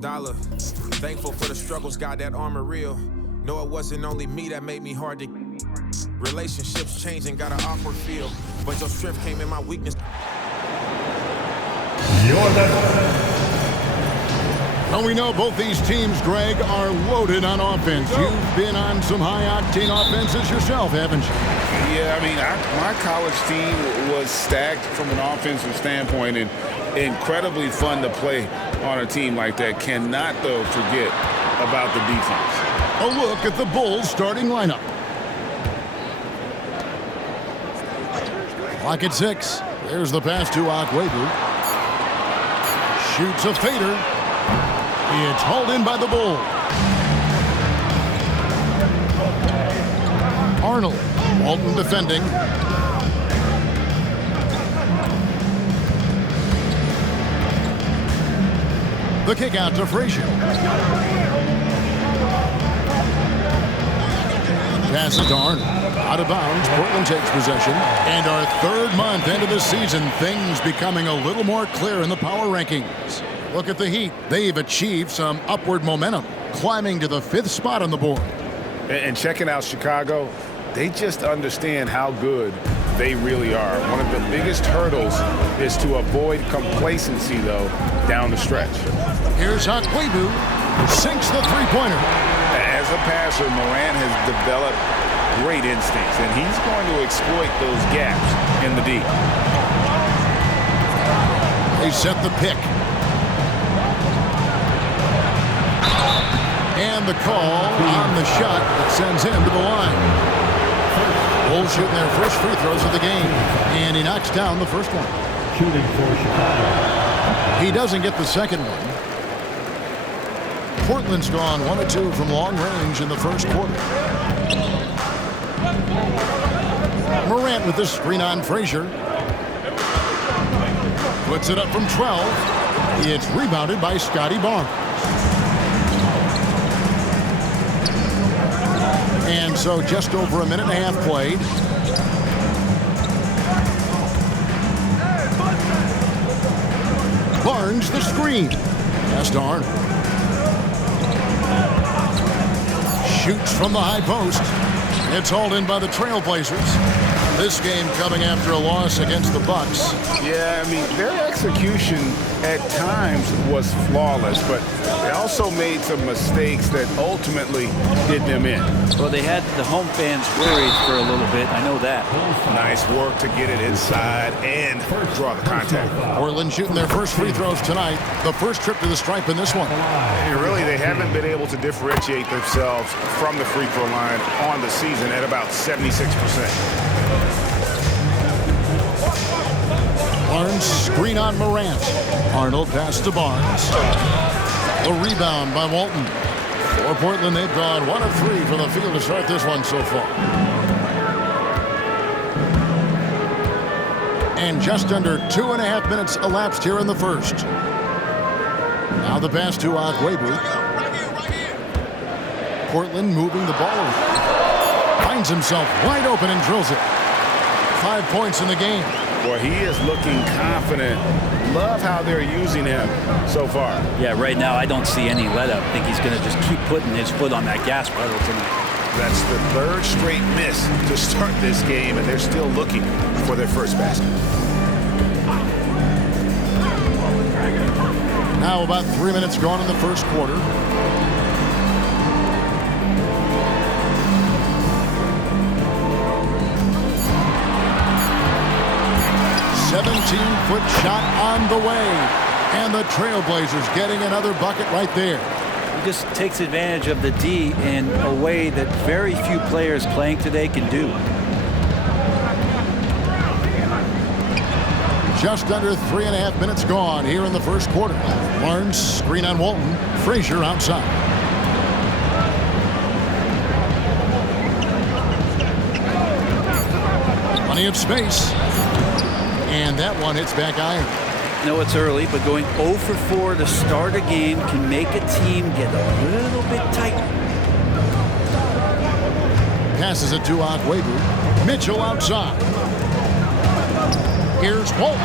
Dollar, thankful for the struggles, got that armor real. No, it wasn't only me that made me hard to. Relationships changing, got an awkward feel. But your strength came in my weakness. Well, we know both these teams, Greg, are loaded on offense. You've been on some high-octane offenses yourself, haven't you? Yeah, I mean, my college team was stacked from an offensive standpoint and incredibly fun to play on a team like that. Cannot, though, forget about the defense. A look at the Bulls starting lineup. Clock at 6. There's the pass to Akwebu. Shoots a fader. It's hauled in by the Bulls. Arnold. Walton defending. The kick out to Frazier. Pass it to Arnold. Out of bounds. Portland takes possession. And our third month into the season, things becoming a little more clear in the power rankings. Look at the Heat. They've achieved some upward momentum, climbing to the 5th spot on the board. And checking out Chicago, they just understand how good they really are. One of the biggest hurdles is to avoid complacency, though, down the stretch. Here's Akwebu. Sinks the three-pointer. As a passer, Morant has developed great instincts, and he's going to exploit those gaps in the D. They set the pick. And the call on the shot that sends him to the line. Bulls shooting their first free throws of the game. And he knocks down the first one. Shooting for Chicago. He doesn't get the second one. Portland's gone 1 of 2 from long range in the first quarter. Morant with the screen on Frazier. Puts it up from 12. It's rebounded by Scotty Barnes. And so just over a minute and a half played. Barnes the screen. Pass to Arnold. Shoots from the high post. It's hauled in by the Trailblazers. This game coming after a loss against the Bucks. Yeah, I mean, their execution at times was flawless, but they also made some mistakes that ultimately did them in. Well, they had the home fans worried for a little bit. I know that. Nice work to get it inside and draw the contact. Portland shooting their first free throws tonight. The first trip to the stripe in this one. And really, they haven't been able to differentiate themselves from the free throw line on the season at about 76%. Barnes screen on Morant. Arnold pass to Barnes. The rebound by Walton. For Portland, they've gone 1 of 3 from the field to start this one so far. And just under 2.5 minutes elapsed here in the first. Now the pass to Akwebu. Portland moving the ball around. Finds himself wide open and drills it. 5 points in the game. Boy, he is looking confident. Love how they're using him so far. Yeah, right now I don't see any let-up. I think he's going to just keep putting his foot on that gas pedal tonight. That's the 3rd straight miss to start this game, and they're still looking for their first basket. Now about 3 minutes gone in the first quarter. Foot shot on the way. And the Trailblazers getting another bucket right there. He just takes advantage of the D in a way that very few players playing today can do. Just under 3.5 minutes gone here in the first quarter. Barnes screen on Walton. Frazier outside. Plenty of space. And that one hits back iron. I know it's early, but going 0 for 4 to start a game can make a team get a little bit tight. Passes it to Akwebu. Mitchell outside. Here's Walton.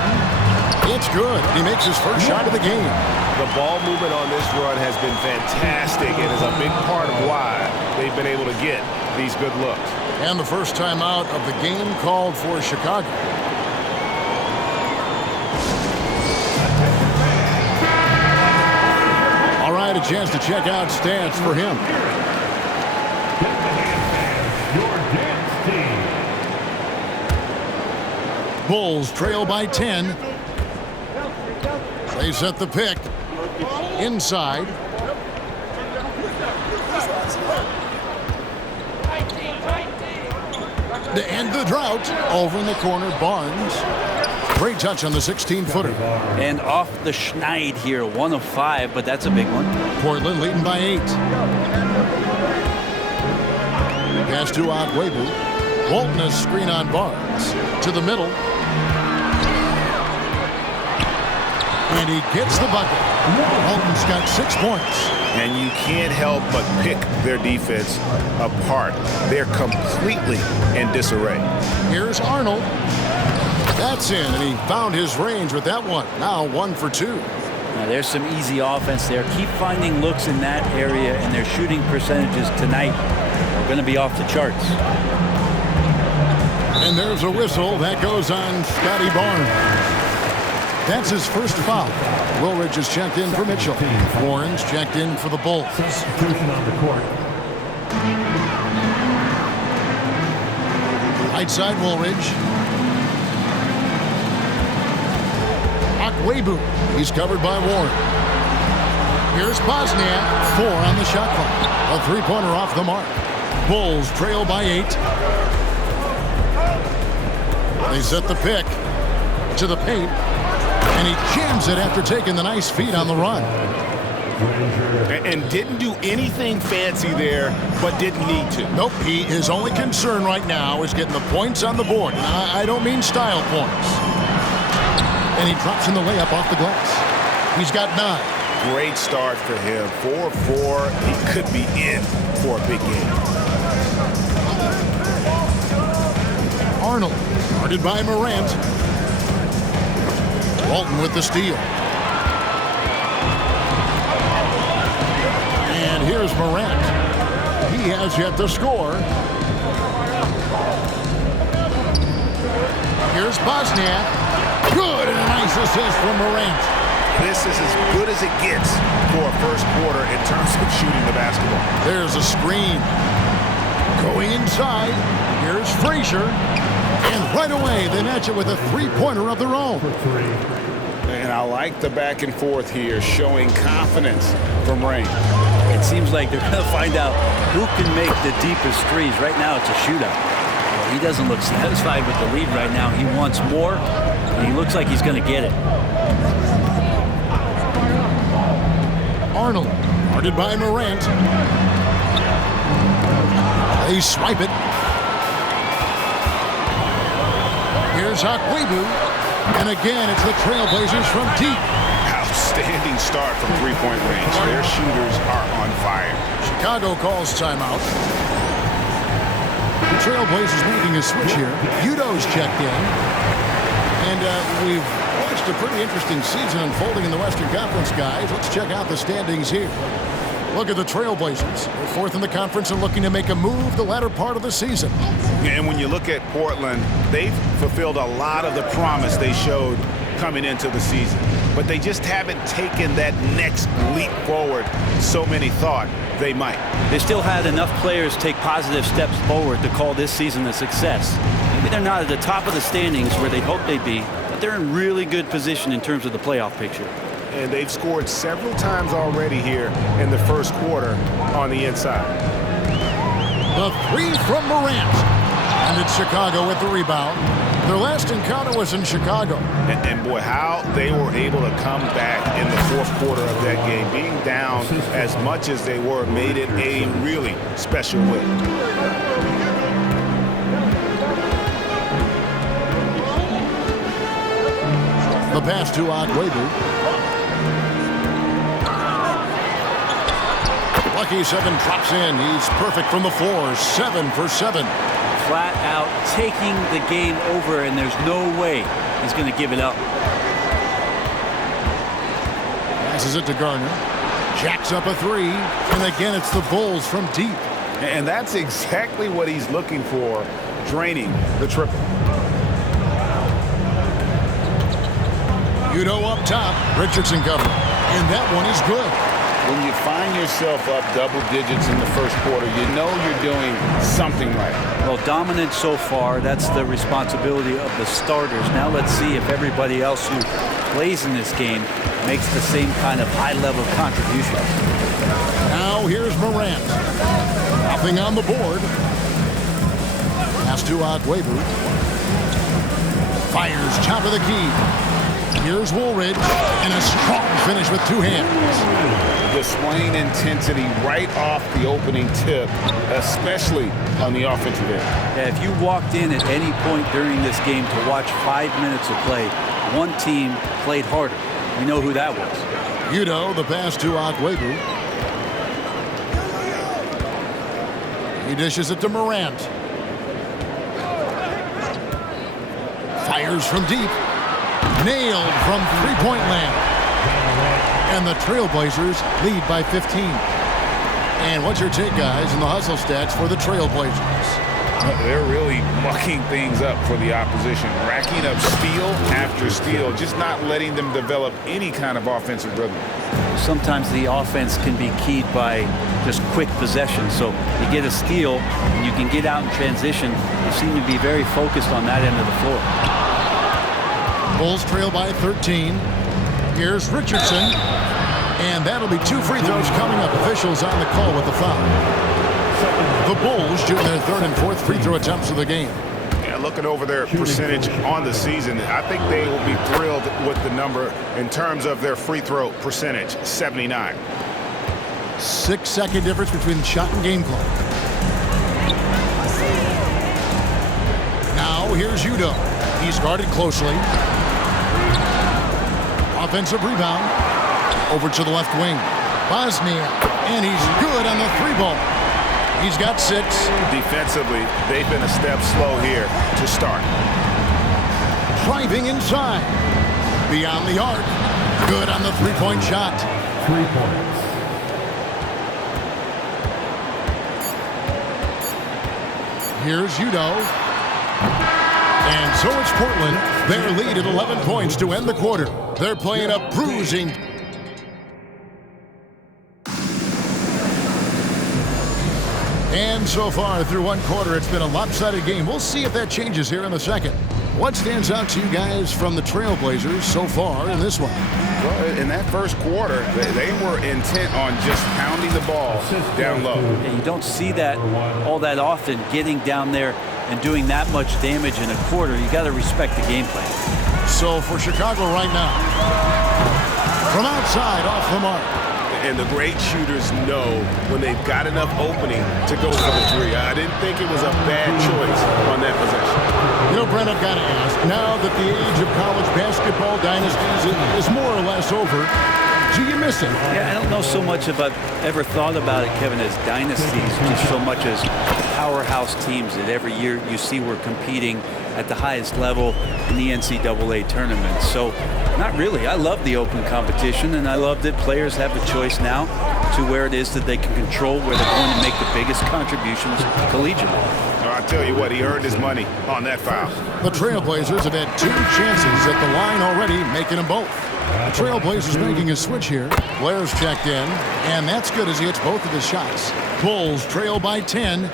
It's good. He makes his first shot of the game. The ball movement on this run has been fantastic and is a big part of why they've been able to get these good looks. And the first time out of the game called for Chicago. All right, a chance to check out stats for him. Your dance team. Bulls trail by 10. They set the pick. Inside. To end the drought, over in the corner, Barnes. Great touch on the 16-footer. And off the schneid here, 1 of 5, but that's a big one. Portland leading by 8. Pass to Agwebu. Walton a screen on Barnes. To the middle. And he gets the bucket. Walton's got 6 points. And you can't help but pick their defense apart. They're completely in disarray. Here's Arnold. That's in, and he found his range with that one. Now 1 for 2. Now there's some easy offense there. Keep finding looks in that area, and their shooting percentages tonight are going to be off the charts. And there's a whistle. That goes on Scotty Barnes. That's his first foul. Woolridge is checked in for Mitchell. Warren's checked in for the Bulls. Substitution on the court. Right side, Woolridge. Agwebu. He's covered by Warren. Here's Bosniak. 4 on the shot clock. A three-pointer off the mark. Bulls trail by 8. They set the pick to the paint. And he jams it after taking the nice feed on the run. And didn't do anything fancy there, but didn't need to. Nope, his only concern right now is getting the points on the board. And I don't mean style points. And he drops in the layup off the glass. He's got 9. Great start for him. 4-4. He could be in for a big game. Arnold, guarded by Morant. Walton with the steal. And here's Morant. He has yet to score. Here's Bosniak. Good, and a nice assist from Morant. This is as good as it gets for a first quarter in terms of shooting the basketball. There's a screen. Going inside. Here's Frazier. And right away, they match it with a three-pointer of their own. And I like the back and forth here, showing confidence from Rain. It seems like they're going to find out who can make the deepest threes. Right now, it's a shootout. Well, he doesn't look satisfied with the lead right now. He wants more, and he looks like he's going to get it. Arnold, guarded by Morant. They swipe it. Here's Agwebu. And again, it's the Trailblazers from deep. Outstanding start from three-point range. Their shooters are on fire. Chicago calls timeout. The Trailblazers making a switch here. Udo's checked in. And we've watched a pretty interesting season unfolding in the Western Conference, guys. Let's check out the standings here. Look at the Trailblazers. They're 4th in the conference and looking to make a move the latter part of the season. And when you look at Portland, they've fulfilled a lot of the promise they showed coming into the season. But they just haven't taken that next leap forward so many thought they might. They still had enough players take positive steps forward to call this season a success. Maybe they're not at the top of the standings where they'd hope they'd be, but they're in really good position in terms of the playoff picture. And they've scored several times already here in the first quarter on the inside. The three from Morant. And it's Chicago with the rebound. Their last encounter was in Chicago. And boy, how they were able to come back in the fourth quarter of that game. Being down as much as they were made it a really special win. The pass to Agwebu. Lucky 7 drops in. He's perfect from the floor. 7 for 7. Flat out taking the game over, and there's no way he's going to give it up. Passes it to Garner. Jacks up a three. And again, it's the Bulls from deep. And that's exactly what he's looking for, draining the triple. Udo up top. Richardson covered. And that one is good. When you find yourself up double digits in the first quarter, you know you're doing something right. Well, dominant so far. That's the responsibility of the starters. Now let's see if everybody else who plays in this game makes the same kind of high-level contribution. Now here's Morant. Nothing on the board. Pass to Agüero. Fires top of the key. Here's Woolridge, and a strong finish with two hands. Displaying intensity right off the opening tip, especially on the offensive end. Yeah, if you walked in at any point during this game to watch 5 minutes of play, one team played harder. We know who that was. Udo, the pass to Agüero. He dishes it to Morant. Fires from deep. Nailed from three-point land. And the Trailblazers lead by 15. And what's your take, guys, in the hustle stats for the Trailblazers? They're really mucking things up for the opposition, racking up steal after steal, just not letting them develop any kind of offensive rhythm. Sometimes the offense can be keyed by just quick possession. So you get a steal, and you can get out in transition. They seem to be very focused on that end of the floor. Bulls trail by 13. Here's Richardson. And that'll be 2 free throws coming up. Officials on the call with the foul. The Bulls shooting their 3rd and 4th free throw attempts of the game. Yeah, looking over their percentage on the season, I think they will be thrilled with the number in terms of their free throw percentage, 79. 6-second difference between shot and game clock. Now here's Udo. He's guarded closely. Offensive rebound. Over to the left wing. Bosnia. And he's good on the 3-ball. He's got 6. Defensively, they've been a step slow here to start. Driving inside. Beyond the arc. Good on the 3-point shot. 3 points. Here's Udo. And so it's Portland. Their lead at 11 points to end the quarter. They're playing a bruising. And so far through one quarter, it's been a lopsided game. We'll see if that changes here in the second. What stands out to you guys from the Trailblazers so far in this one? Well, in that first quarter, they were intent on just pounding the ball down low. And you don't see that all that often, getting down there and doing that much damage in a quarter. You got to respect the game plan. So for Chicago right now, from outside off the mark. And the great shooters know when they've got enough opening to go for the 3. I didn't think it was a bad choice on that possession. You know, Brent, I've got to ask, now that the age of college basketball dynasties is more or less over, do you miss it? Yeah, I don't know so much if I've ever thought about it, Kevin, as dynasties, just so much as powerhouse teams that every year you see we're competing at the highest level in the NCAA tournament. So, not really. I love the open competition, and I love that players have the choice now to where it is that they can control where they're going to make the biggest contributions collegiately. I tell you what, he earned his money on that foul. The Trailblazers have had 2 chances at the line already, making them both. The Trailblazers making a switch here. Blair's checked in, and that's good as he hits both of his shots. Bulls trail by 10.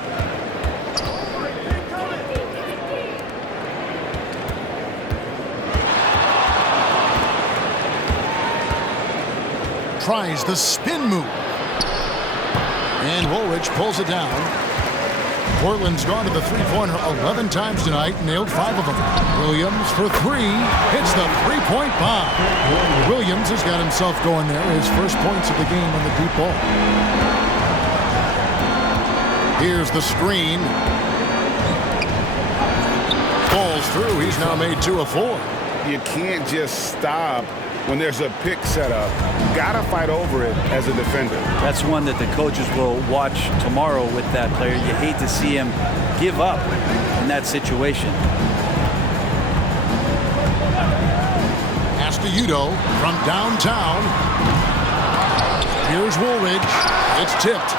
Tries the spin move. And Woolridge pulls it down. Portland's gone to the three-pointer 11 times tonight, nailed 5 of them. Williams for 3, hits the three-point bomb. Williams has got himself going there, his first points of the game on the deep ball. Here's the screen. Falls through, he's now made 2 of 4. You can't just stop when there's a pick set up. You gotta fight over it as a defender. That's one that the coaches will watch tomorrow with that player. You hate to see him give up in that situation. Pass to Udo from downtown. Here's Woolridge. It's tipped.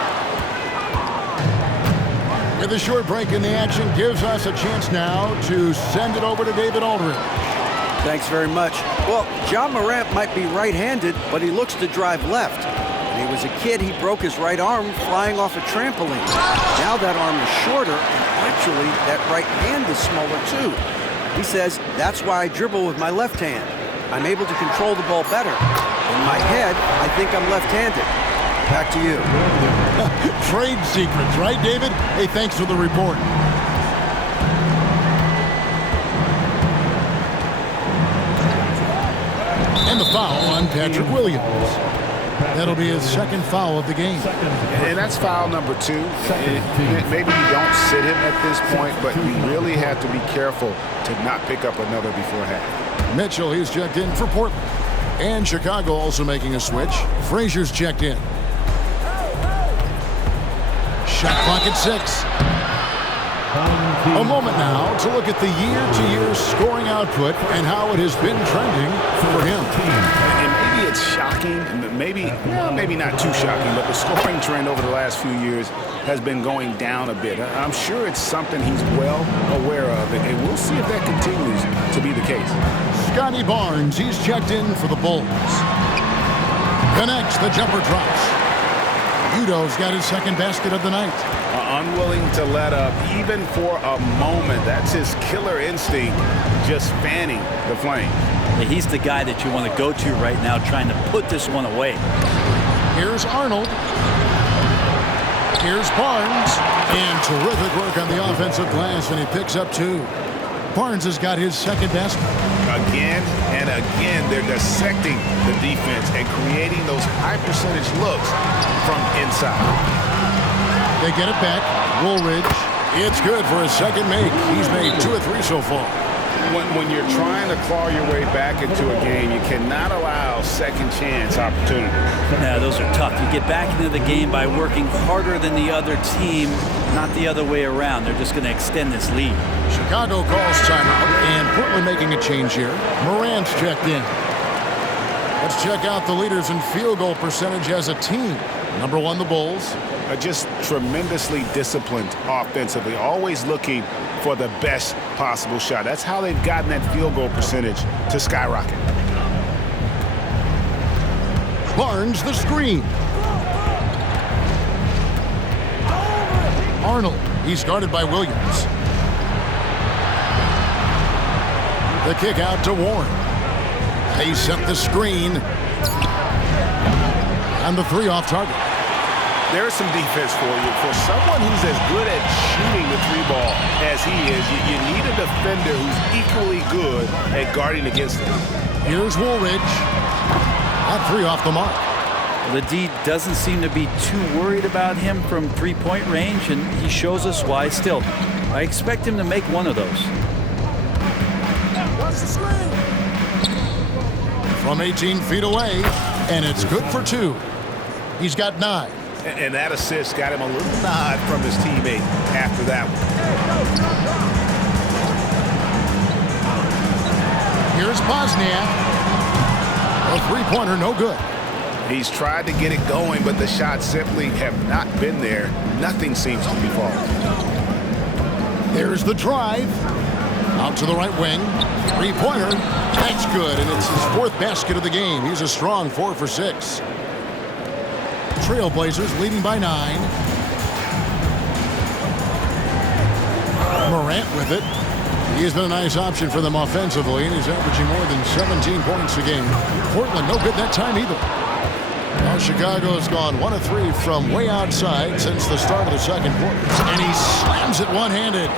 With a short break in the action gives us a chance now to send it over to David Aldridge. Thanks very much. Well, John Morant might be right-handed, but he looks to drive left. When he was a kid, he broke his right arm flying off a trampoline. Now that arm is shorter, and actually that right hand is smaller too. He says, that's why I dribble with my left hand. I'm able to control the ball better. In my head, I think I'm left-handed. Back to you. Trade secrets, right, David? Hey, thanks for the report. And the foul on Patrick Williams. That'll be his second foul of the game. And that's foul number 2. Maybe you don't sit him at this point, but you really have to be careful to not pick up another before half. Mitchell, he's checked in for Portland. And Chicago also making a switch. Frazier's checked in. Shot clock at 6. A moment now to look at the year-to-year scoring output and how it has been trending for him. And maybe it's shocking, maybe not too shocking, but the scoring trend over the last few years has been going down a bit. I'm sure it's something he's well aware of, and we'll see if that continues to be the case. Scotty Barnes, he's checked in for the Bulls. Connects, the jumper drops. Udo's got his second basket of the night. Unwilling to let up even for a moment. That's his killer instinct, just fanning the flames. He's the guy that you want to go to right now, trying to put this one away. Here's Arnold. Here's Barnes. And terrific work on the offensive glass, and he picks up 2. Barnes has got his second basket. Again and again, they're dissecting the defense and creating those high percentage looks from inside. They get it back. Woolridge. It's good for his second make. He's made 2 or 3 so far. When you're trying to claw your way back into a game, you cannot allow second chance opportunities. Yeah, those are tough. You get back into the game by working harder than the other team, not the other way around. They're just going to extend this lead. Chicago calls timeout, and Portland making a change here. Morant's checked in. Let's check out the leaders in field goal percentage as a team. Number 1, the Bulls. Just tremendously disciplined offensively, always looking for the best possible shot. That's how they've gotten that field goal percentage to skyrocket. Barnes, the screen. Arnold, he's guarded by Williams. The kick out to Warren. They set the screen. And the 3 off target. There's some defense for you. For someone who's as good at shooting the 3-ball as he is, you need a defender who's equally good at guarding against him. Here's Woolridge. That 3 off the mark. The D doesn't seem to be too worried about him from 3-point range, and he shows us why. Still, I expect him to make one of those. What's the screen? From 18 feet away, and it's good for 2. He's got 9. And that assist got him a little nod from his teammate after that one. Here's Bosniak. A 3-pointer, no good. He's tried to get it going, but the shots simply have not been there. Nothing seems to be falling. There's the drive. Out to the right wing. 3-pointer. That's good, and it's his 4th basket of the game. He's a strong 4 for 6. Trailblazers leading by 9. Morant with it. He's been a nice option for them offensively, and he's averaging more than 17 points a game. Portland no good that time either. Now Chicago's gone 1 of 3 from way outside since the start of the second quarter. And he slams it one-handed.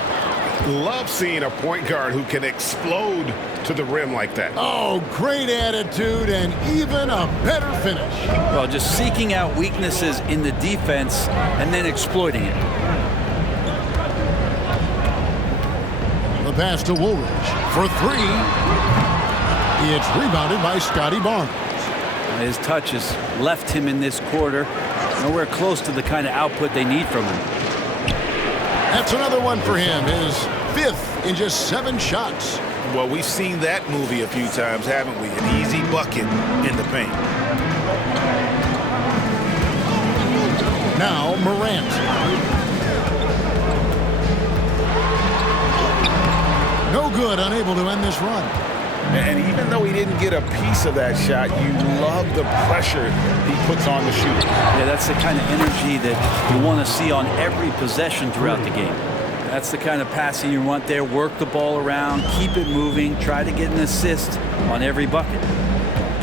Love seeing a point guard who can explode to the rim like that. Oh, great attitude and even a better finish. Well, just seeking out weaknesses in the defense and then exploiting it. The pass to Woolridge for 3. It's rebounded by Scotty Barnes. His touch has left him in this quarter. Nowhere close to the kind of output they need from him. That's another one for him. His 5th in just 7 shots. Well, we've seen that movie a few times, haven't we? An easy bucket in the paint. Now Morant. No good, unable to end this run. And even though he didn't get a piece of that shot, you love the pressure he puts on the shooter. Yeah, that's the kind of energy that you want to see on every possession throughout the game. That's the kind of passing you want there. Work the ball around, keep it moving, try to get an assist on every bucket.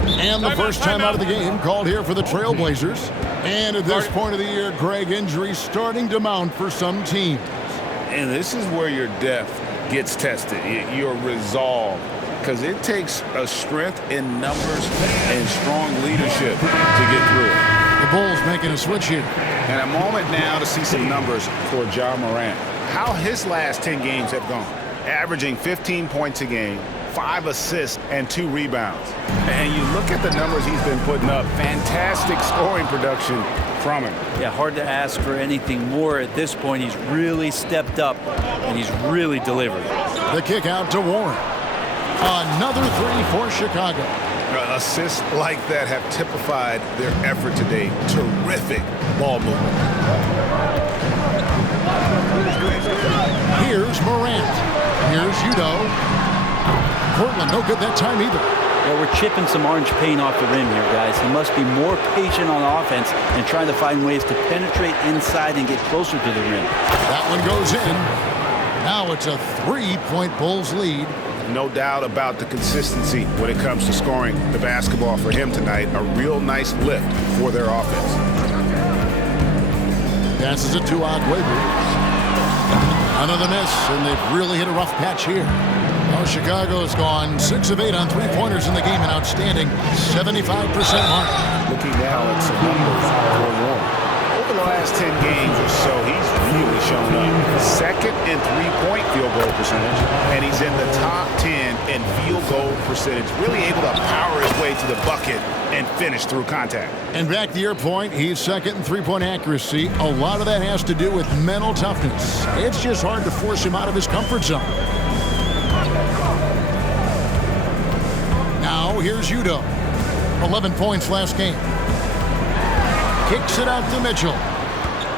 And the first time out of the game called here for the Trailblazers. And at this point of the year, Greg, injuries starting to mount for some teams. And this is where your depth gets tested, your resolve. Because it takes a strength in numbers and strong leadership to get through it. The Bulls making a switch here. And a moment now to see some numbers for Ja Morant. How his last 10 games have gone. Averaging 15 points a game, 5 assists, and 2 rebounds. And you look at the numbers he's been putting up. Fantastic scoring production from him. Yeah, hard to ask for anything more at this point. He's really stepped up, and he's really delivered. The kick out to Warren. Another three for Chicago. Assists like that have typified their effort today. Terrific ball movement. Here's Morant. Here's Udo. Portland, no good that time either. Yeah, we're chipping some orange paint off the rim here, guys. He must be more patient on offense and trying to find ways to penetrate inside and get closer to the rim. That one goes in. Now it's a 3-point Bulls lead. No doubt about the consistency when it comes to scoring the basketball for him tonight. A real nice lift for their offense. Passes it to Aguero. Another miss, and they've really hit a rough patch here. Well, Chicago's gone 6 of 8 on three-pointers in the game, an outstanding 75% mark. Looking now at some numbers for Warren. Over the last 10 games or so, he's really shown up. Second in three-point field goal percentage, and he's in the top 10 in field goal percentage. Really able to power his way to the bucket and finish through contact. And back to your point, he's second in three-point accuracy. A lot of that has to do with mental toughness. It's just hard to force him out of his comfort zone. Now, here's Udo. 11 points last game. Kicks it out to Mitchell.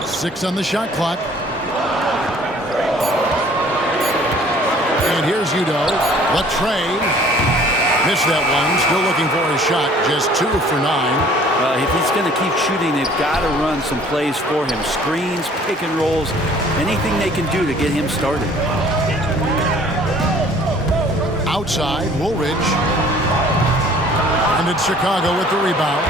6 on the shot clock. And here's Udo. Latrey. Missed that one. Still looking for a shot. Just 2 for 9. Well, if he's going to keep shooting, they've got to run some plays for him. Screens, pick and rolls, anything they can do to get him started. Outside, Woolridge. And it's Chicago with the rebound.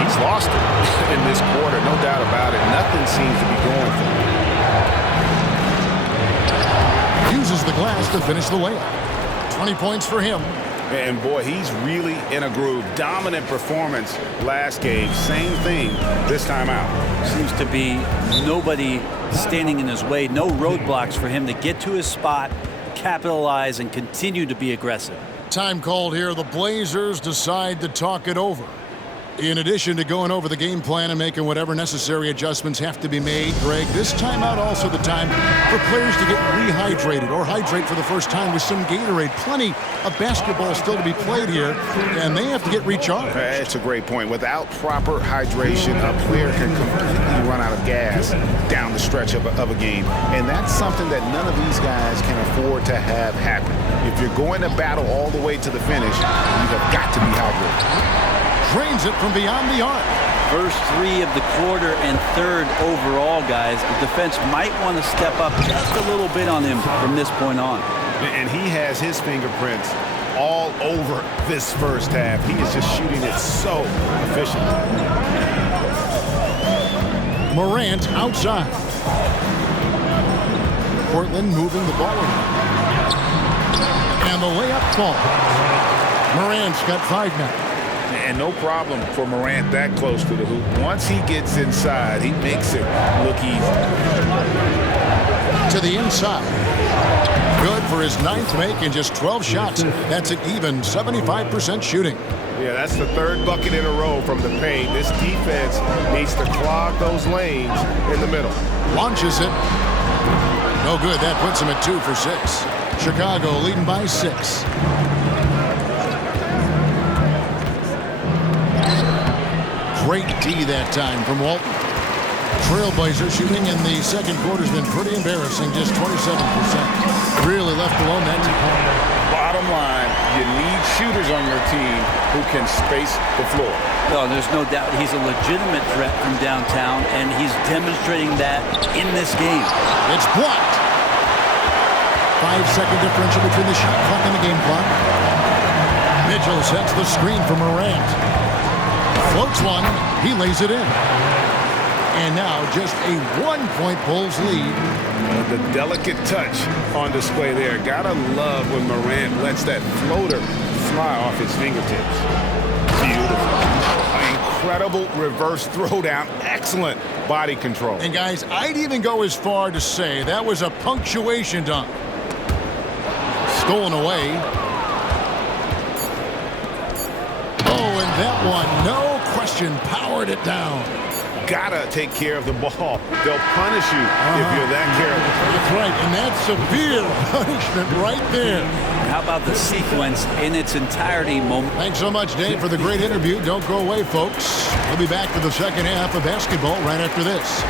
He's lost it in this quarter, no doubt about it. Nothing seems to be going for him. Uses the glass to finish the layup. 20 points for him. And boy, he's really in a groove. Dominant performance last game. Same thing this time out. Seems to be nobody standing in his way. No roadblocks for him to get to his spot, capitalize, and continue to be aggressive. Time called here. The Blazers decide to talk it over. In addition to going over the game plan and making whatever necessary adjustments have to be made, Greg, this timeout also the time for players to get rehydrated or hydrate for the first time with some Gatorade. Plenty of basketball still to be played here, and they have to get recharged. That's a great point. Without proper hydration, a player can completely run out of gas down the stretch of a game. And that's something that none of these guys can afford to have happen. If you're going to battle all the way to the finish, you have got to be hydrated. Drains it from beyond the arc. First 3 of the quarter and third overall, guys. The defense might want to step up just a little bit on him from this point on. And he has his fingerprints all over this first half. He is just shooting it so efficiently. Morant outside. Portland moving the ball around. And the layup falls. Morant's got 5 now. And no problem for Morant that close to the hoop. Once he gets inside, he makes it look easy. To the inside. Good for his 9th make in just 12 shots. That's an even 75% shooting. Yeah, that's the 3rd bucket in a row from the paint. This defense needs to clog those lanes in the middle. Launches it. No good. That puts him at 2 for 6. Chicago leading by 6. Great D that time from Walton. Trailblazer shooting in the second quarter has been pretty embarrassing, just 27%. Really left alone that time. Bottom line, you need shooters on your team who can space the floor. No, there's no doubt he's a legitimate threat from downtown, and he's demonstrating that in this game. It's blocked. 5-second differential between the shot clock and the game clock. Mitchell sets the screen for Morant. Floats one. He lays it in. And now just a 1-point Bulls lead. The delicate touch on display there. Gotta love when Morant lets that floater fly off his fingertips. Beautiful. An incredible reverse throwdown. Excellent body control. And guys, I'd even go as far to say that was a punctuation dunk. Stolen away. Oh, and that one, no question, powered it down. Gotta take care of the ball. They'll punish you if you're that careless. That's right, and that's severe punishment right there. How about the sequence in its entirety? Thanks so much, Dave, for the great interview. Don't go away, folks. We'll be back for the second half of basketball right after this.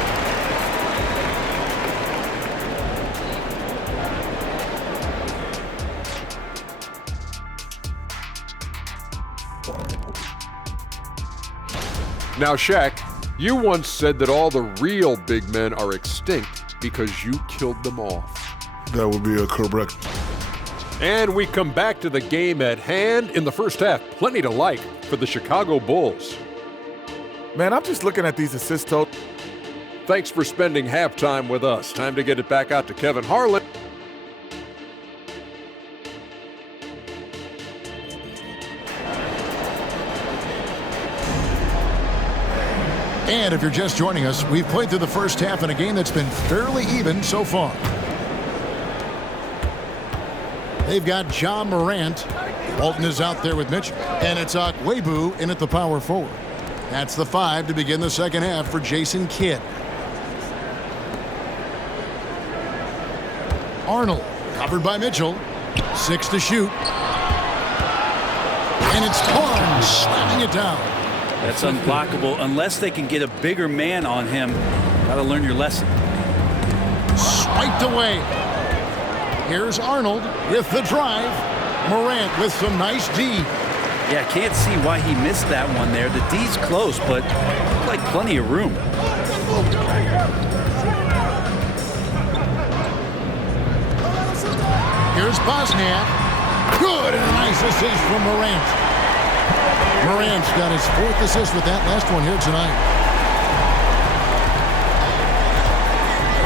Now, Shaq, you once said that all the real big men are extinct because you killed them off. That would be a correct. And we come back to the game at hand in the first half. Plenty to like for the Chicago Bulls. Man, I'm just looking at these assist totals. Thanks for spending halftime with us. Time to get it back out to Kevin Harlan. And if you're just joining us, we've played through the first half in a game that's been fairly even so far. They've got Ja Morant. Walton is out there with Mitchell. And it's Okwebu in at the power forward. That's the 5 to begin the second half for Jason Kidd. Arnold, covered by Mitchell. 6 to shoot. And it's Barnes slamming it down. That's unblockable unless they can get a bigger man on him. Got to learn your lesson. Swiped away. Here's Arnold with the drive. Morant with some nice D. Yeah, can't see why he missed that one there. The D's close, but like plenty of room. Here's Bosniak. Good, and a nice assist from Morant. Morant's got his 4th assist with that last one here tonight.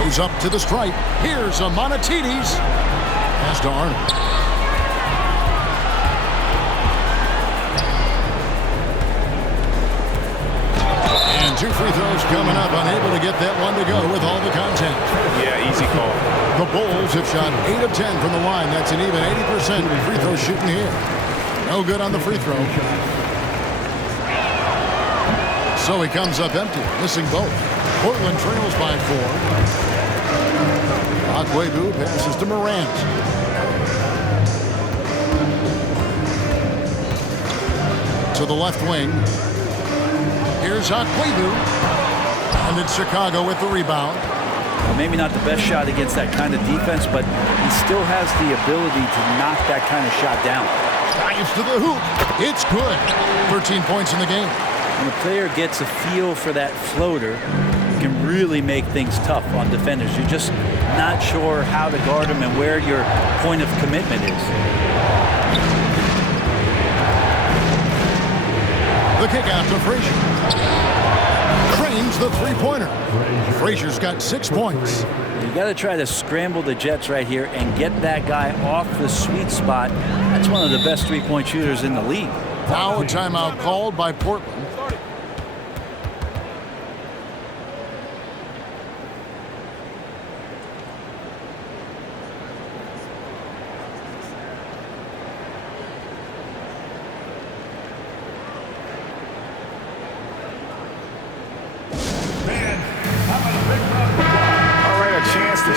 Goes up to the stripe. Here's Amonatides. Pass to Arnold. And 2 free throws coming up. Unable to get that one to go with all the content. Yeah, easy call. The Bulls have shot 8 of 10 from the line. That's an even 80% free throw shooting here. No good on the free throw. So he comes up empty, missing both. Portland trails by 4. Okwebu passes to Morant. To the left wing. Here's Okwebu. And it's Chicago with the rebound. Well, maybe not the best shot against that kind of defense, but he still has the ability to knock that kind of shot down. Dives to the hoop. It's good. 13 points in the game. When a player gets a feel for that floater, it can really make things tough on defenders. You're just not sure how to guard them and where your point of commitment is. The kick out to Frazier. Trains the three-pointer. Frazier's got 6 points. You got to try to scramble the Jets right here and get that guy off the sweet spot. That's one of the best three-point shooters in the league. Now a timeout called by Portland.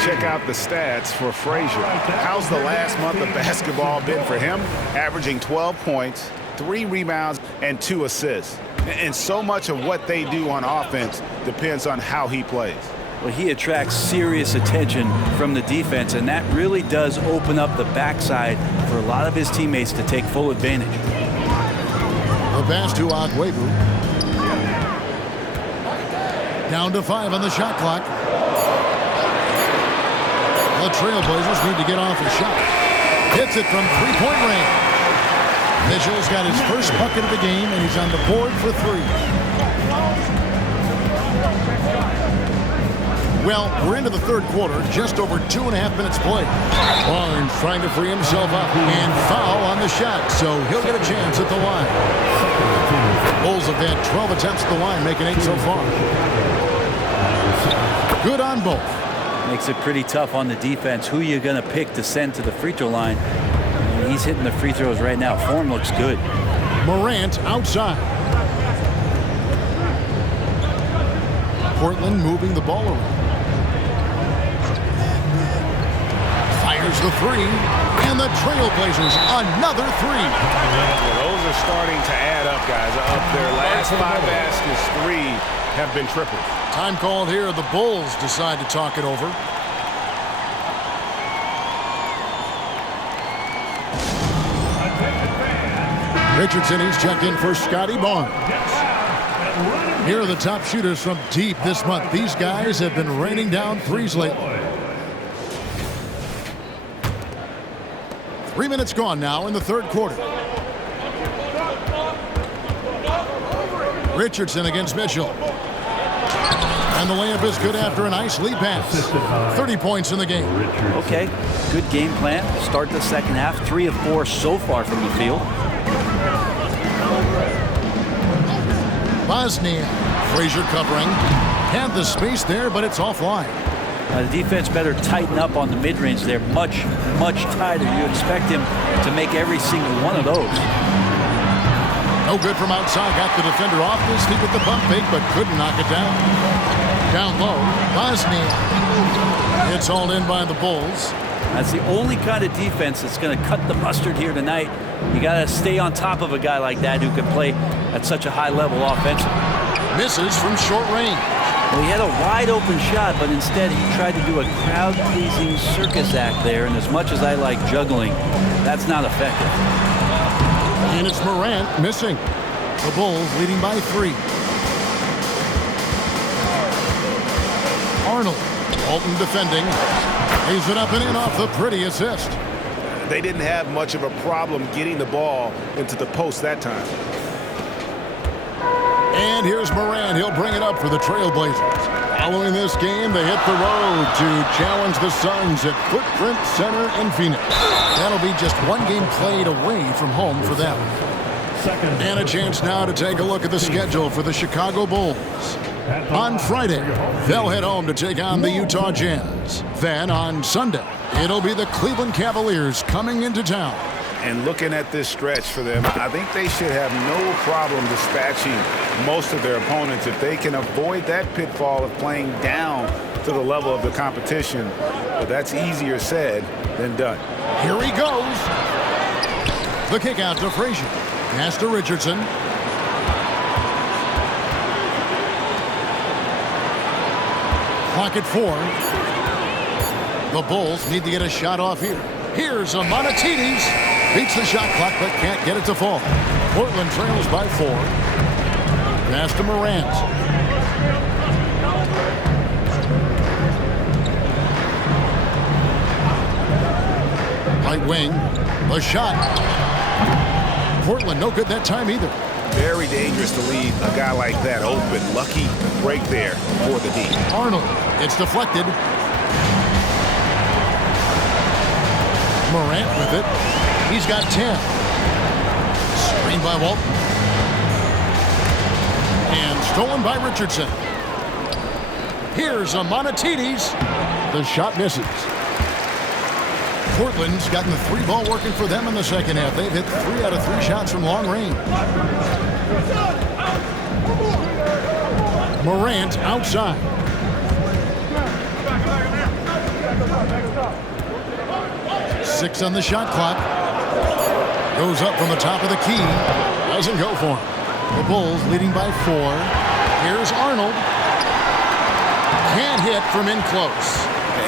Check out the stats for Frazier. How's the last month of basketball been for him? Averaging 12 points, 3 rebounds and 2 assists. And so much of what they do on offense depends on how he plays. Well, he attracts serious attention from the defense, and that really does open up the backside for a lot of his teammates to take full advantage. The pass to Agwebu. Down to 5 on the shot clock. The Trailblazers need to get off a shot. Hits it from three-point range. Mitchell's got his first bucket of the game, and he's on the board for 3. Well, we're into the third quarter, just over 2.5 minutes played. Barnes trying to free himself up and foul on the shot, so he'll get a chance at the line. Bulls have had 12 attempts at the line, making 8 so far. Good on both. Makes it pretty tough on the defense. Who you're going to pick to send to the free throw line? He's hitting the free throws right now. Form looks good. Morant outside. Portland moving the ball around. Fires the 3, and the Trailblazers another 3. Those are starting to add up, guys. Of their last 5 baskets, 3 have been triples. Time called here. The Bulls decide to talk it over. Richardson, he's checked in for Scotty Barnes. Here are the top shooters from deep this month. These guys have been raining down threes lately. 3 minutes gone now in the third quarter. Richardson against Mitchell. And the layup is good after a nice lead pass. 30 points in the game. Okay, good game plan. Start the second half. 3 of 4 so far from the field. Bosnia. Frazier covering. Had the space there, but it's offline. The defense better tighten up on the mid-range. They're much, much tighter. You expect him to make every single one of those. No good from outside. Got the defender off his feet with the pump fake, but couldn't knock it down. Down low. Bosnia. It's hauled in by the Bulls. That's the only kind of defense that's going to cut the mustard here tonight. You got to stay on top of a guy like that who can play at such a high level offensively. Misses from short range. Well, he had a wide open shot, but instead he tried to do a crowd-pleasing circus act there, and as much as I like juggling, that's not effective. And it's Morant missing. The Bulls leading by 3. Arnold. Walton defending. Lays it up and in off the pretty assist. They didn't have much of a problem getting the ball into the post that time. And here's Morant. He'll bring it up for the Trailblazers. Following this game, they hit the road to challenge the Suns at Footprint Center in Phoenix. That'll be just 1 game played away from home for them. And a chance now to take a look at the schedule for the Chicago Bulls. On Friday, they'll head home to take on the Utah Jazz. Then on Sunday, it'll be the Cleveland Cavaliers coming into town. And looking at this stretch for them, I think they should have no problem dispatching most of their opponents if they can avoid that pitfall of playing down to the level of the competition. But that's easier said than done. Here he goes. The kick out to Frazier. Pass to Richardson. Clock at 4. The Bulls need to get a shot off here. Here's Amonatides. Beats the shot clock, but can't get it to fall. Portland trails by 4. Pass to Morant. Right wing. A shot. Portland no good that time either. Very dangerous to leave a guy like that open. Lucky break there for the D. Arnold. It's deflected. Morant with it. He's got 10. Screened by Walton. And stolen by Richardson. Here's Amonatides. The shot misses. Portland's gotten the 3-ball working for them in the second half. They've hit 3 out of 3 shots from long range. Morant outside. Six on the shot clock. Goes up from the top of the key. Doesn't go for him. The Bulls leading by 4. Here's Arnold. Can't hit from in close.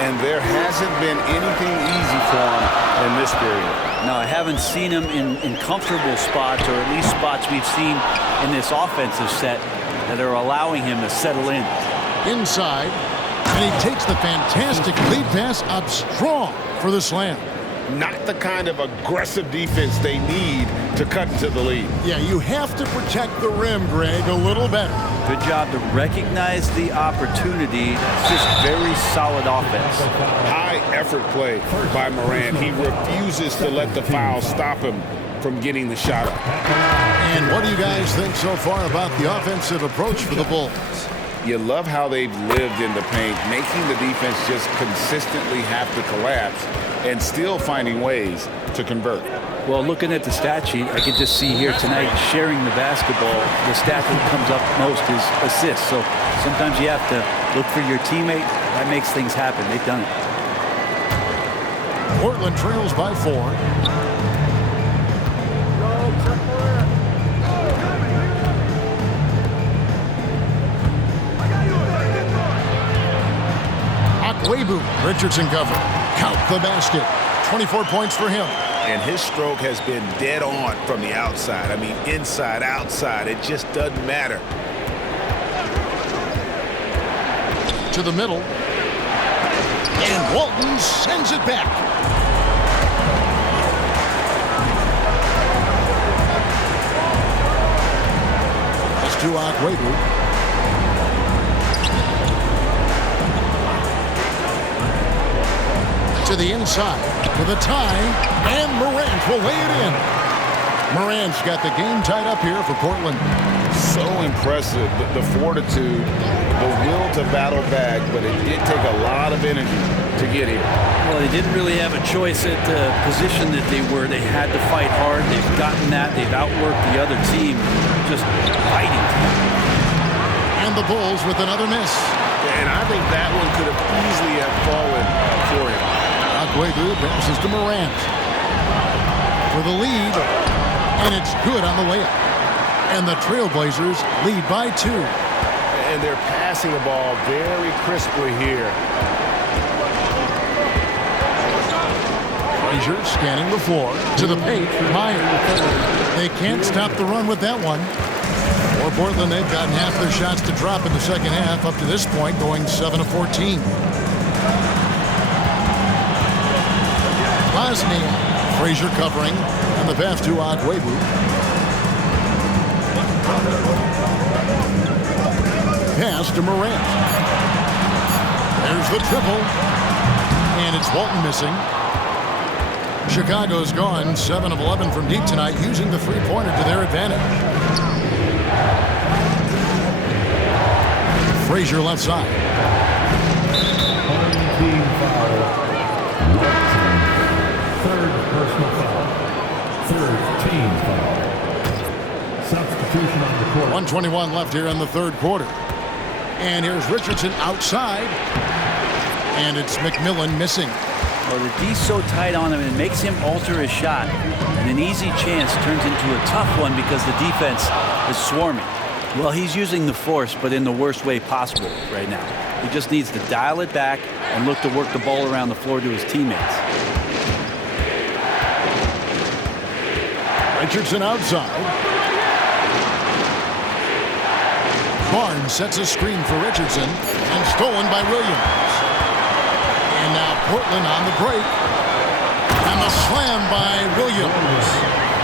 And there hasn't been anything easy for him in this period. No, I haven't seen him in comfortable spots, or at least spots we've seen in this offensive set that are allowing him to settle in. Inside, and he takes the fantastic lead pass up strong for the slam. Not the kind of aggressive defense they need to cut into the lead. Yeah, you have to protect the rim, Greg, a little better. Good job to recognize the opportunity. It's just very solid offense. High effort play by Morant. He refuses to let the foul stop him from getting the shot up. And what do you guys think so far about the offensive approach for the Bulls? You love how they've lived in the paint, making the defense just consistently have to collapse and still finding ways to convert. Well, looking at the stat sheet, I can just see here tonight sharing the basketball. The stat that comes up most is assists. So sometimes you have to look for your teammate. That makes things happen. They've done it. Portland trails by 4. Akwebu, Richardson cover. Count the basket. 24 points for him. And his stroke has been dead on from the outside. I mean, inside, outside. It just doesn't matter. To the middle. And Walton sends it back. It's to Akwebu. To the inside with a tie, and Morant will lay it in. Morant's got the game tied up here for Portland. So impressive, the fortitude, the will to battle back, but it did take a lot of energy to get here. Well, they didn't really have a choice at the position that they were. They had to fight hard. They've gotten that. They've outworked the other team, just fighting. And the Bulls with another miss. And I think that one could have easily have fallen for him. Akwebu passes to Morant for the lead, and it's good on the layup. And the Trailblazers lead by 2. And they're passing the ball very crisply here. Frazier scanning the floor to the paint. Meyer. They can't stop the run with that one. For Portland, they've gotten half their shots to drop in the second half up to this point, going 7 of 14. Bosnia, Frazier covering, and the pass to Akwebu. Pass to Morant. There's the triple, and it's Walton missing. Chicago's gone 7 of 11 from deep tonight, using the three-pointer to their advantage. Frazier left side. Team foul. Third personal foul. Third team foul. Substitution on the court. 1:21 left here in the third quarter. And here's Richardson outside. And it's McMillan missing. Well, the D's so tight on him, it makes him alter his shot. And an easy chance turns into a tough one because the defense is swarming. Well, he's using the force, but in the worst way possible right now. He just needs to dial it back and look to work the ball around the floor to his teammates. Richardson outside. Barnes sets a screen for Richardson and stolen by Williams. And now Portland on the break. And the slam by Williams.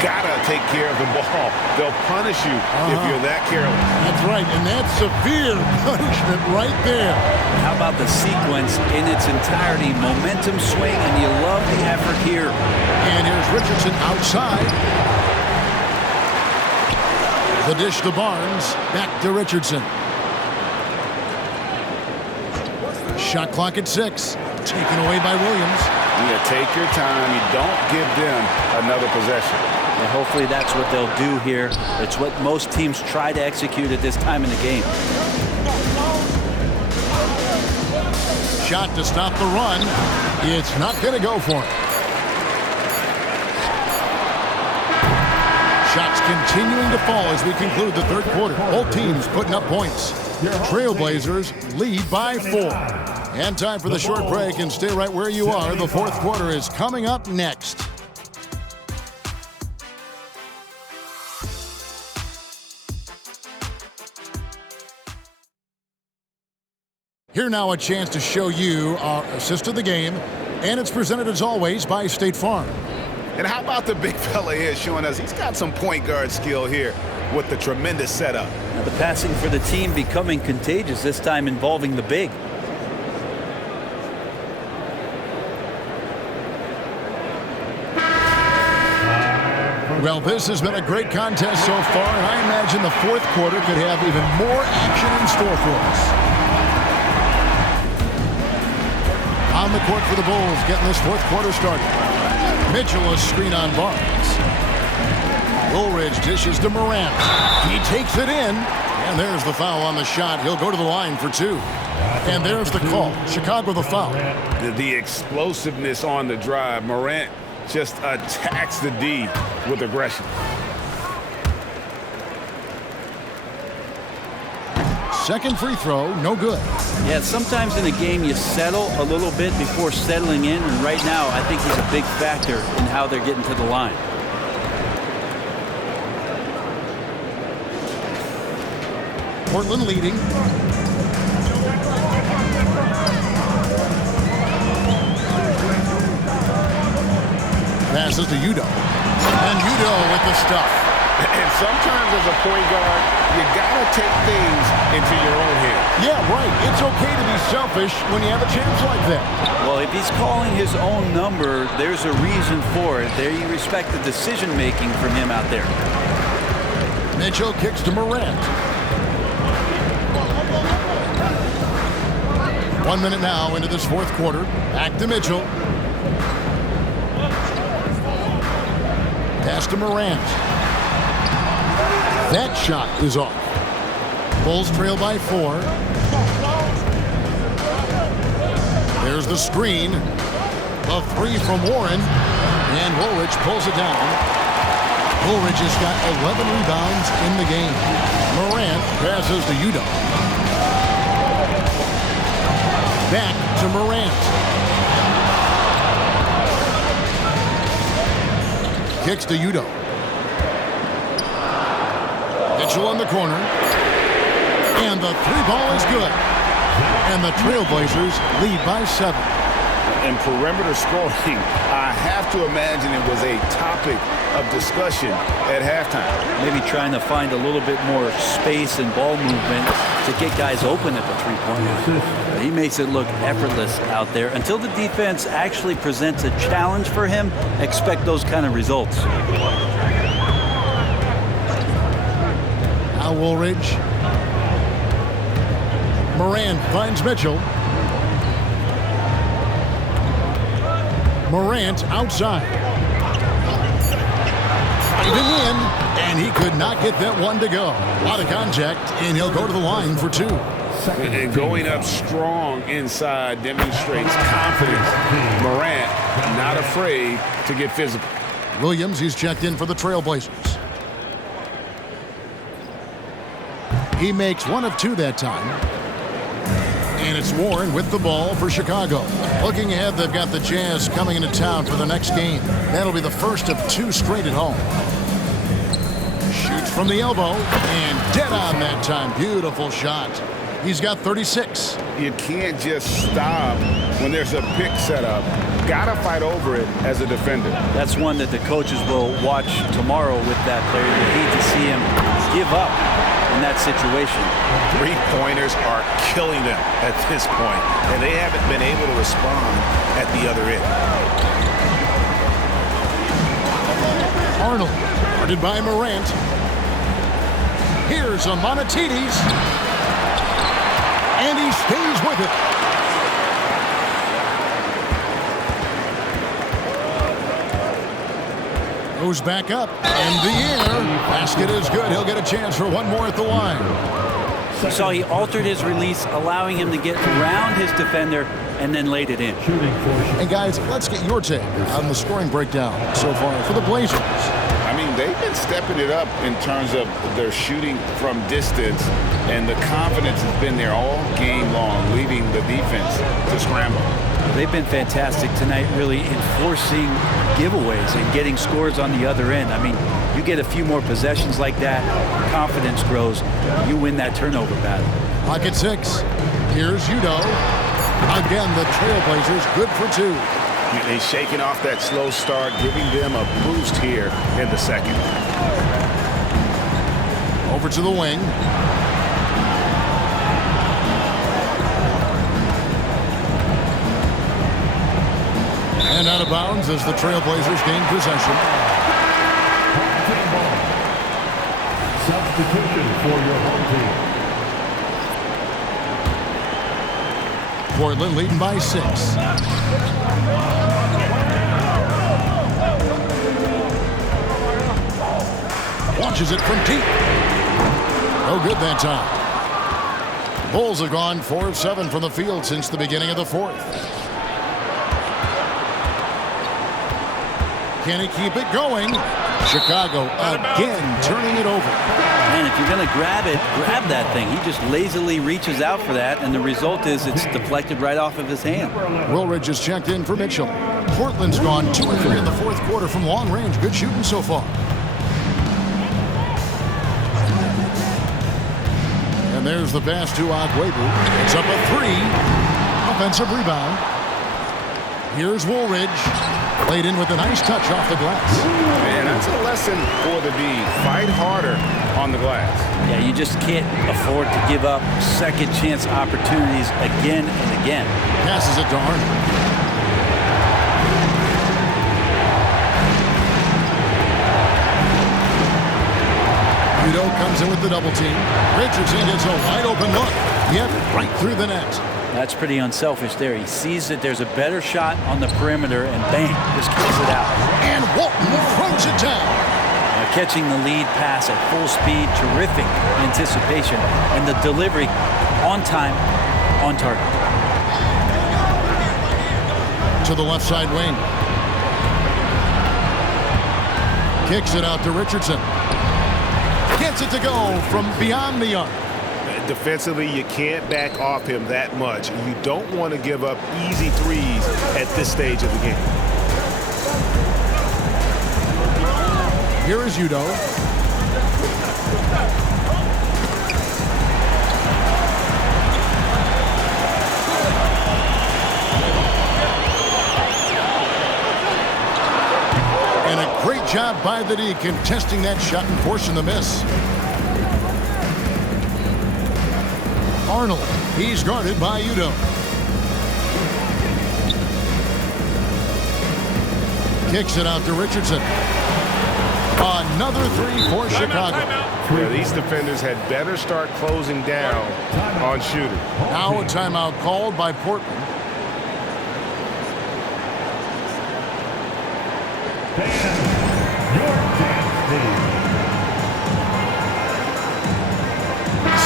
Gotta take care of the ball. They'll punish you if you're that careless. That's right, and that's severe punishment right there. How about the sequence in its entirety? Momentum swing, and you love the effort here. And here's Richardson outside. The dish to Barnes. Back to Richardson. Shot clock at 6. Taken away by Williams. You take your time. You don't give them another possession. And hopefully that's what they'll do here. It's what most teams try to execute at this time in the game. Shot to stop the run. It's not going to go for him. continuing to fall as we conclude the third quarter. Both teams putting up points. Trailblazers lead by 4. And time for the short break, and stay right where you are. The fourth quarter is coming up next. Here now, a chance to show you our assist of the game, and it's presented as always by State Farm. And how about the big fella here showing us he's got some point guard skill here with the tremendous setup. Now the passing for the team becoming contagious, this time involving the big. Well, this has been a great contest so far, and I imagine the fourth quarter could have even more action in store for us. On the court for the Bulls, getting this fourth quarter started. Mitchell a screen on Barnes. Woolridge dishes to Morant. He takes it in, and there's the foul on the shot. He'll go to the line for 2. And there's the call. Chicago the foul. The explosiveness on the drive. Morant just attacks the D with aggression. Second free throw, no good. Yeah, sometimes in a game you settle a little bit before settling in, and right now I think he's a big factor in how they're getting to the line. Portland leading. Passes to Udoh. And Udoh with the stuff. And sometimes as a point guard, you gotta take things into your own hands. Yeah, right. It's okay to be selfish when you have a chance like that. Well, if he's calling his own number, there's a reason for it. There you respect the decision-making from him out there. Mitchell kicks to Morant. 1 minute now into this fourth quarter. Back to Mitchell. Pass to Morant. That shot is off. Bulls trail by 4. There's the screen. A 3 from Warren. And Woolridge pulls it down. Woolridge has got 11 rebounds in the game. Morant passes to Udoh. Back to Morant. Kicks to Udoh. Mitchell in the corner. And the 3-ball is good. And the Trailblazers lead by 7. And perimeter scoring, I have to imagine it was a topic of discussion at halftime. Maybe trying to find a little bit more space and ball movement to get guys open at the three-point line. He makes it look effortless out there. Until the defense actually presents a challenge for him, expect those kind of results. Now Woolridge. Morant finds Mitchell. Morant outside. Diving in, and he could not get that one to go. A lot of contact, and he'll go to the line for 2. And going up strong inside demonstrates confidence. Morant not afraid to get physical. Williams, he's checked in for the Trailblazers. He makes 1 of 2 that time. And it's Warren with the ball for Chicago. Looking ahead, they've got the Jazz coming into town for the next game. That'll be the first of 2 straight at home. Shoots from the elbow, and dead on that time. Beautiful shot. He's got 36. You can't just stop when there's a pick set up. Gotta fight over it as a defender. That's one that the coaches will watch tomorrow with that player. You hate to see him give up in that situation. 3-pointers are killing them at this point, and they haven't been able to respond at the other end. Arnold, guarded by Morant. Here's a Monatides. And he stays with it. Goes back up, and the air. Basket is good. He'll get a chance for 1 more at the line. You saw he altered his release, allowing him to get around his defender and then laid it in. And guys, let's get your take on the scoring breakdown so far for the Blazers. I mean, they've been stepping it up in terms of their shooting from distance, and the confidence has been there all game long, leaving the defense to scramble. They've been fantastic tonight, really enforcing giveaways and getting scores on the other end. I mean, you get a few more possessions like that, confidence grows, you win that turnover battle. Clock at 6. Here's Udoh. Again, the Trailblazers good for 2. He's shaking off that slow start, giving them a boost here in the second. Over to the wing. And out of bounds as the Trailblazers gain possession. Substitution for your home team. Portland leading by 6. Launches it from deep. No good that time. Bulls have gone 4 of 7 from the field since the beginning of the 4th. Can he keep it going? Chicago again turning it over. Man, if you're going to grab it, grab that thing. He just lazily reaches out for that, and the result is it's deflected right off of his hand. Woolridge has checked in for Mitchell. Portland's gone 2 of 3 in the 4th quarter from long range. Good shooting so far. And there's the pass to Agüero. It's up a 3. Offensive rebound. Here's Woolridge. Played in with a nice touch off the glass. Man, that's a lesson for the D. Fight harder on the glass. Yeah, you just can't afford to give up second chance opportunities again and again. Passes it to Arnold. Udoh comes in with the double team. Richardson gets a wide open look. Yep, right through the net. That's pretty unselfish there. He sees that there's a better shot on the perimeter, and bang, just kicks it out. And Walton throws it down. Catching the lead pass at full speed, terrific anticipation, and the delivery on time, on target. To the left side wing. Kicks it out to Richardson. Gets it to go from beyond the arc. Defensively, you can't back off him that much. You don't want to give up easy threes at this stage of the game. Here is Udoh. And a great job by the D contesting that shot and forcing the miss. Arnold, he's guarded by Udoh. Kicks it out to Richardson. Another 3 for Chicago. Yeah, these defenders had better start closing down on shooting. Now a timeout called by Portland.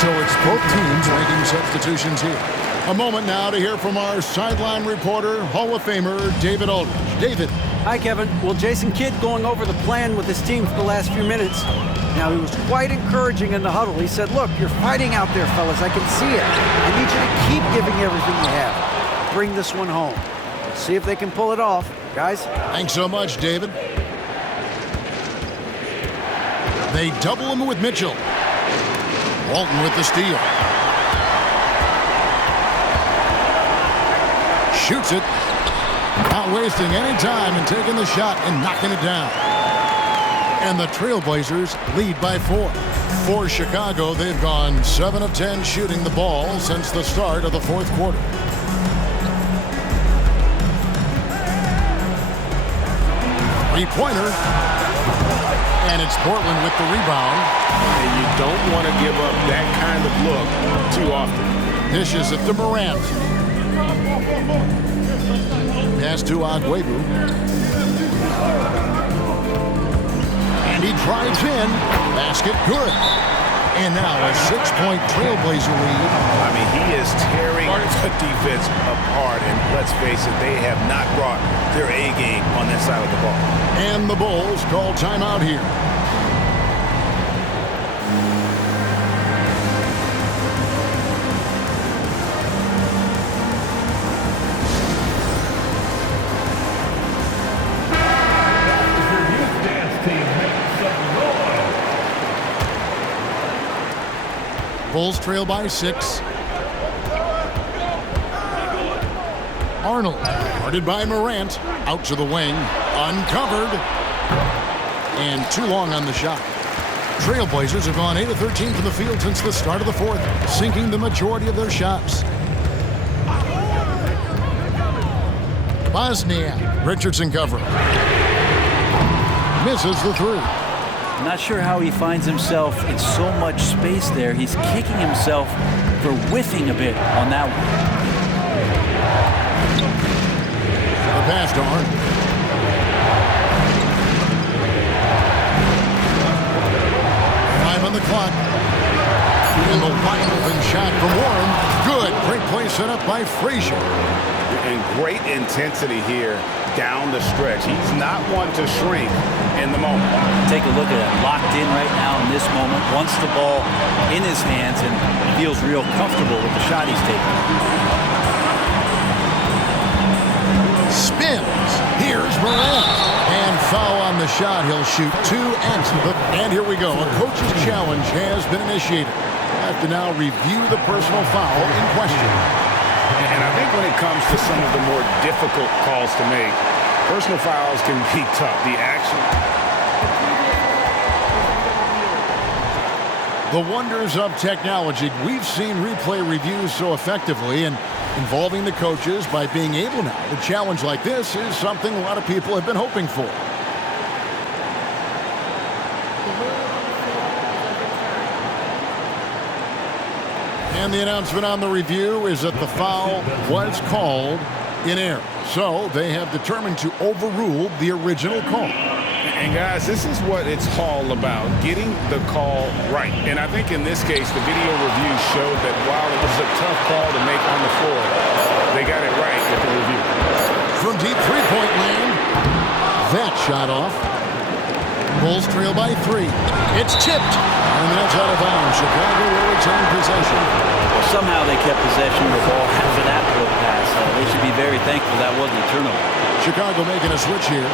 So it's both teams making substitutions here. A moment now to hear from our sideline reporter, Hall of Famer David Aldridge. David. Hi, Kevin. Well, Jason Kidd going over the plan with his team for the last few minutes. Now, he was quite encouraging in the huddle. He said, look, you're fighting out there, fellas. I can see it. I need you to keep giving everything you have. Bring this one home. Let's see if they can pull it off. Guys? Thanks so much, David. They double him with Mitchell. Walton with the steal. Shoots it. Not wasting any time in taking the shot and knocking it down. And the Trailblazers lead by 4. For Chicago, they've gone 7 of 10 shooting the ball since the start of the 4th quarter. Three-pointer. And it's Portland with the rebound. And you don't want to give up that kind of look too often. Dishes it to Morant. Pass to Agüero. And he drives in. Basket good. And now a 6-point Trailblazer lead. I mean, he is tearing the defense apart. And let's face it, they have not brought their A game on that side of the ball. And the Bulls call timeout here. Bulls trail by 6. Arnold, guarded by Morant, out to the wing, uncovered, and too long on the shot. Trailblazers have gone 8 of 13 from the field since the start of the fourth, sinking the majority of their shots. Bosniak, Richardson covering. Misses the 3. I'm not sure how he finds himself in so much space there. He's kicking himself for whiffing a bit on that one. The pass to Arnold. On the clock. And the wide open shot from Warren. Good. Great play set up by Frazier. And great intensity here down the stretch. He's not one to shrink in the moment. Take a look at it. Locked in right now in this moment. Wants the ball in his hands and feels real comfortable with the shot he's taking. Spins. Here's Morant. And foul on the shot. He'll shoot 2 and here we go. A coach's challenge has been initiated. Have to now review the personal foul in question. And I think when it comes to some of the more difficult calls to make, personal fouls can be tough. The action. The wonders of technology. We've seen replay reviews so effectively, and involving the coaches by being able now to challenge like this is something a lot of people have been hoping for. And the announcement on the review is that the foul was called in error. So they have determined to overrule the original call. And guys, this is what it's all about, getting the call right. And I think in this case, the video review showed that while it was a tough call to make on the floor, they got it right with the review. From deep three-point land, that shot off. Bulls trail by 3. It's tipped, and that's out of bounds. Chicago will return possession. Well, somehow they kept possession of the ball after that little pass. They should be very thankful that wasn't a turnover. Chicago making a switch here.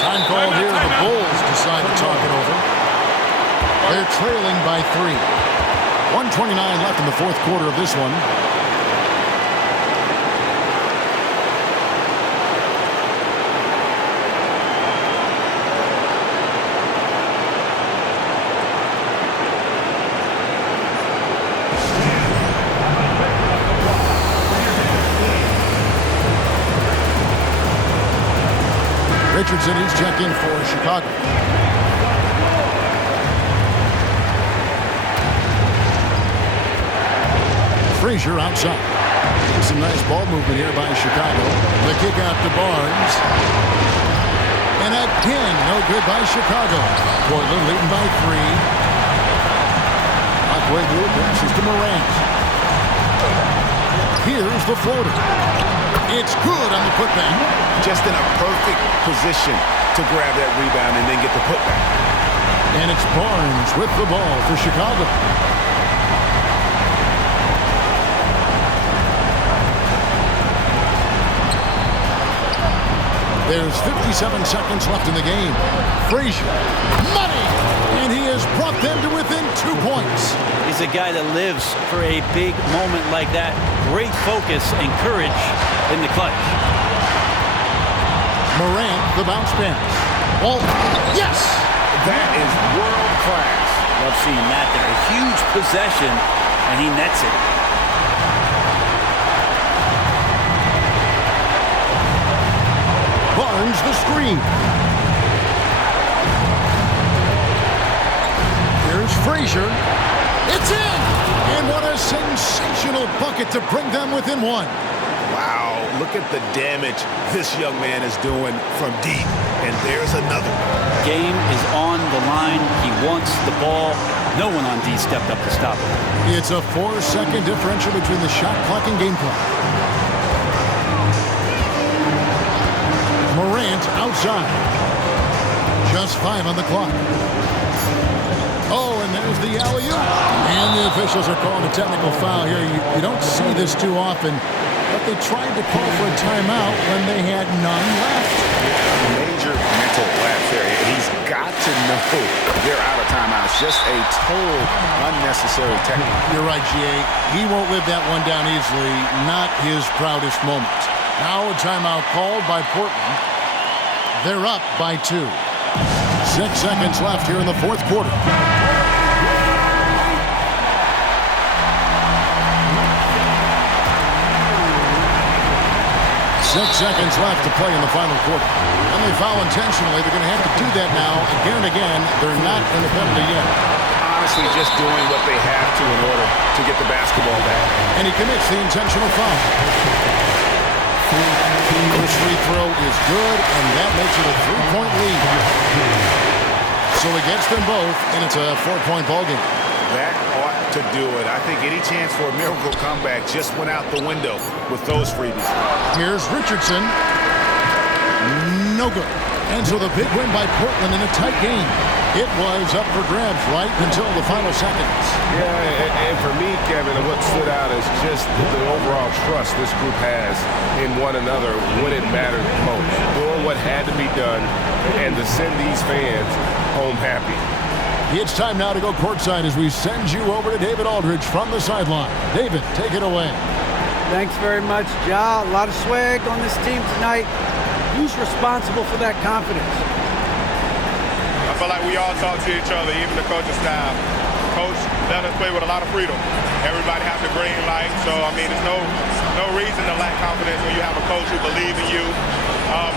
Time called here. The Bulls decide to talk it over. They're trailing by 3. 1:29 left in the fourth quarter of this one. Richardson, he's checked in for Chicago. Frazier outside. Some nice ball movement here by Chicago. The kick out to Barnes. And again, no good by Chicago. Portland leading by 3. Halfway through, passes to Morant. Here's the floater. It's good on the putback. Just in a perfect position to grab that rebound and then get the putback. And it's Barnes with the ball for Chicago. There's 57 seconds left in the game. Frazier, money! And he has brought them to within 2 points. He's a guy that lives for a big moment like that. Great focus and courage in the clutch. Morant, the bounce pass. Oh, yes! That is world class. Love seeing that there. A huge possession, and he nets it. Barnes the screen. Here's Frazier. It's in! And what a sensational bucket to bring them within 1. Wow, look at the damage this young man is doing from deep. And there's another. Game is on the line. He wants the ball. No one on D stepped up to stop him. It's a 4-second differential between the shot clock and game clock. Morant outside. Just 5 on the clock. Oh, and there's the alley-oop. And the officials are calling a technical foul here. You don't see this too often, but they tried to call for a timeout when they had none left. Major mental lapse there. He's got to know they're out of timeouts. Just a total unnecessary technique. You're right, GA. He won't live that one down easily. Not his proudest moment. Now a timeout called by Portland. They're up by 2. 6 seconds left here in the fourth quarter. 6 seconds left to play in the final quarter. And they foul intentionally. They're going to have to do that now again and again. They're not in the penalty yet. Honestly, just doing what they have to in order to get the basketball back. And he commits the intentional foul. First free throw is good, and that makes it a 3-point lead. So he gets them both, and it's a 4-point ballgame. That ought to do it. I think any chance for a miracle comeback just went out the window with those freebies. Here's Richardson. No good. And so the big win by Portland in a tight game. It was up for grabs right until the final seconds. Yeah, and for me, Kevin, what stood out is just the overall trust this group has in one another when it mattered most. Doing what had to be done and to send these fans home happy. It's time now to go courtside as we send you over to David Aldridge from the sideline. David, take it away. Thanks very much, Ja. A lot of swag on this team tonight. Who's responsible for that confidence? I feel like we all talk to each other, even the coaching staff. Coach let us play with a lot of freedom. Everybody has the green light, so I mean, there's no reason to lack confidence when you have a coach who believes in you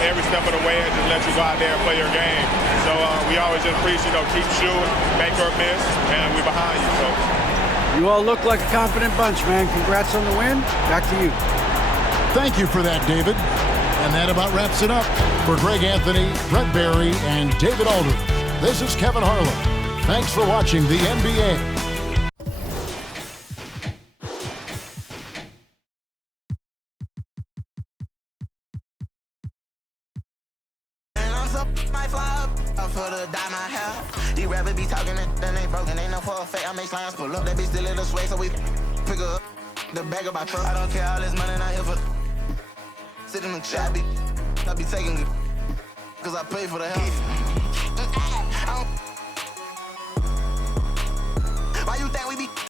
every step of the way and just let you go out there and play your game. So we always just preach, keep shooting, make or miss, and we're behind you. So you all look like a confident bunch, man. Congrats on the win. Back to you. Thank you for that, David. And that about wraps it up. For Greg Anthony, Brett Barry, and David Aldridge, this is Kevin Harlan. Thanks for watching the NBA. These rappers be talking and then they broken. Ain't no for a fake. I make slimes pull up. That bitch still in the sway, so we pick up the bag of my truck. I don't care all this money, not here for sit in the trap. I be taking it cause I pay for the help. Why you think we be